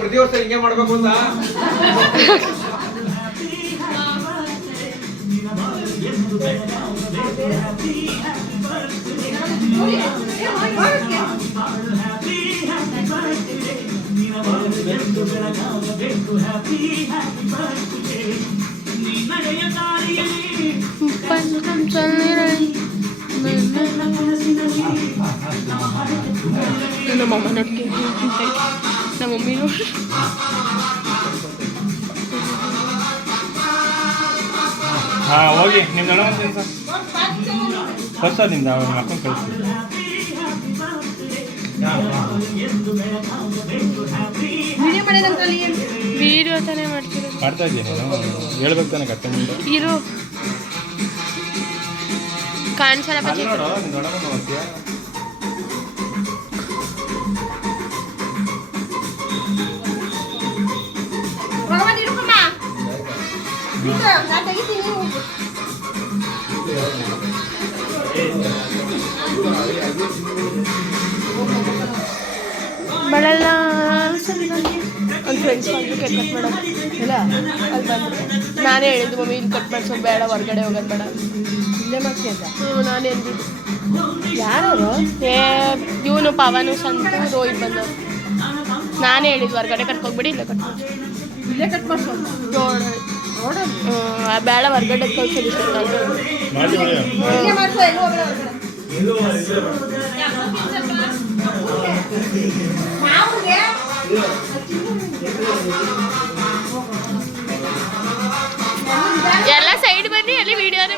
ಪ್ರತಿ ವರ್ಷ ಹಿಂಗೆ ಮಾಡ್ಬೇಕು ಅಂತ ನಮ್ಮ ಅಮ್ಮ ನೋಡ್ತೀನಿ ನಮ್ಮ ಮಮ್ಮಿ ನೋಡಿ ಹಾಂ ಹೋಗಿ ನಿಮ್ಮ ದೊಡ್ಡ ಒಂದು ಸರ್ ಹೊಸದಿಂದ ಅವ್ರು ಹಾಕೊಂಡು ಕಳಿಸ್ತೀವಿ. ವಿಡಿಯೋ ತಾನೇ ಮಾಡ್ತೀರ ಮಾಡ್ತಾ ಇದ್ದೀನಿ ನಾನು ಹೇಳ್ಬೇಕು ತಾನೆ ಕತ್ತೆ ಮುಂದೆ ಇರು ಕಾಣಿಸಲ್ಲ ಅಲ್ಲಿ ನೋಡು ನಿಮ್ಮ ದೊಡ್ಡ ಮಗ ಹೋಗ್ತೀಯಾ ಬಡಲ್ಲ ಒಂದು ಫ್ರೆಂಡ್ಸ್ ಬಂದು ಕೇಕ್ ಕಟ್ ಮಾಡೋದು ಇಲ್ಲ ಅಲ್ಲಿ ಬಂದು ನಾನೇ ಹೇಳಿದ್ದು ಮಮ್ಮಿ ಇಲ್ಲಿ ಕಟ್ ಮಾಡ್ಸೋದು ಬೇಡ ಹೊರಗಡೆ ಹೋಗೋದು ಬೇಡ ಇಲ್ಲೇ ಮಾಡ್ಸಿ ಅಂತ ನಾನೇ ಅಂದಿದ್ದು ಯಾರು ಏ ಇವನು ಪವನು ಸಂತು ರೋಹಿತ್ ಬಂದವರು ನಾನೇ ಹೇಳಿದ್ದು ಹೊರಗಡೆ ಕಟ್ಕೋಗ್ಬಿಡಿ ಇಲ್ಲೇ ಕಟ್ ಮಾಡ್ಸೋದು ಇಲ್ಲೇ ಕಟ್ ಮಾಡ್ಸೋದು ಬೇಡ ಹೊರಗಡೆ ಕಳ್ಸೋದು ಇಷ್ಟ ಎಲ್ಲ ಸೈಡ್ ಬನ್ನಿ ಅಲ್ಲಿ ವಿಡಿಯೋನೇ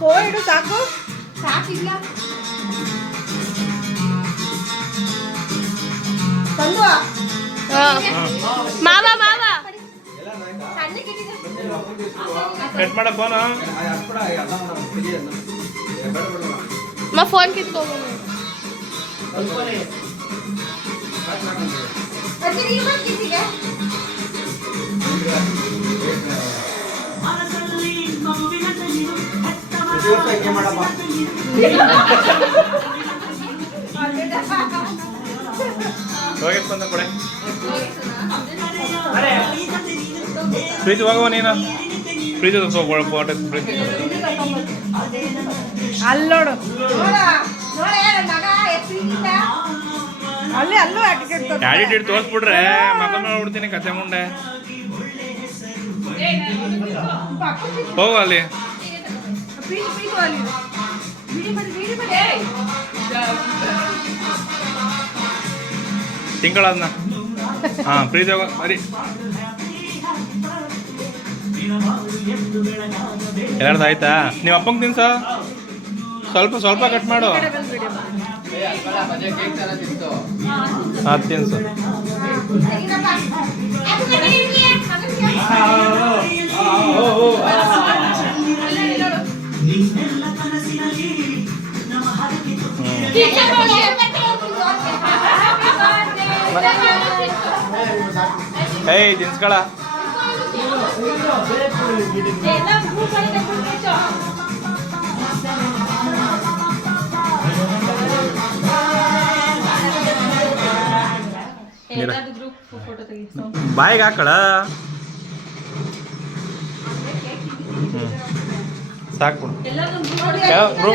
ಹೋಯ್ಡು ಸಾಕು ಸಾಕಿಲ್ಲ ಮಾವ ಮಾವ ಕಟ್ ಮಾಡ ಫೋನು ಮಾ ಫೋನ್ ಕಿತ್ಕೋಗ ಹೋಗಿತ್ತು ಬಂದ ಕೊಡೆ ಪ್ರೀತಿ ಹೋಗುವ ನೀನು ಪ್ರೀತಿ ಫೋಟೋ ಪ್ರೀತಿ ಅಲ್ಲೋಡು ಅಲ್ಲೇ ಅಲ್ಲೂ ಆಟಿಟ್ಯೂಡ್ ತೋರಿಸ್ಬಿಟ್ರೆ ಮಕ್ಕ ನೋಡ್ಬಿಡ್ತೀನಿ ಕತೆ ಮುಂಡೆ ಹೋಗು ಅಲ್ಲಿ ತಿಂಗಳದನ್ನ ಹಾಂ ಪ್ರೀತಿ ಹೋಗ ಬರೀ ಎಲ್ಲಾರ್ದು ಆಯ್ತಾ ನೀವು ಅಪ್ಪಂಗೆ ತಿನ್ಸ ಸ್ವಲ್ಪ ಸ್ವಲ್ಪ ಕಟ್ ಮಾಡು ಹಾಂ ತಿನ್ಸು ಏಯ್ ತಿನ್ಸ್ಕೊಳ ಬಾಯಿಗೆ ಹಾಕಳ ಸಾಕು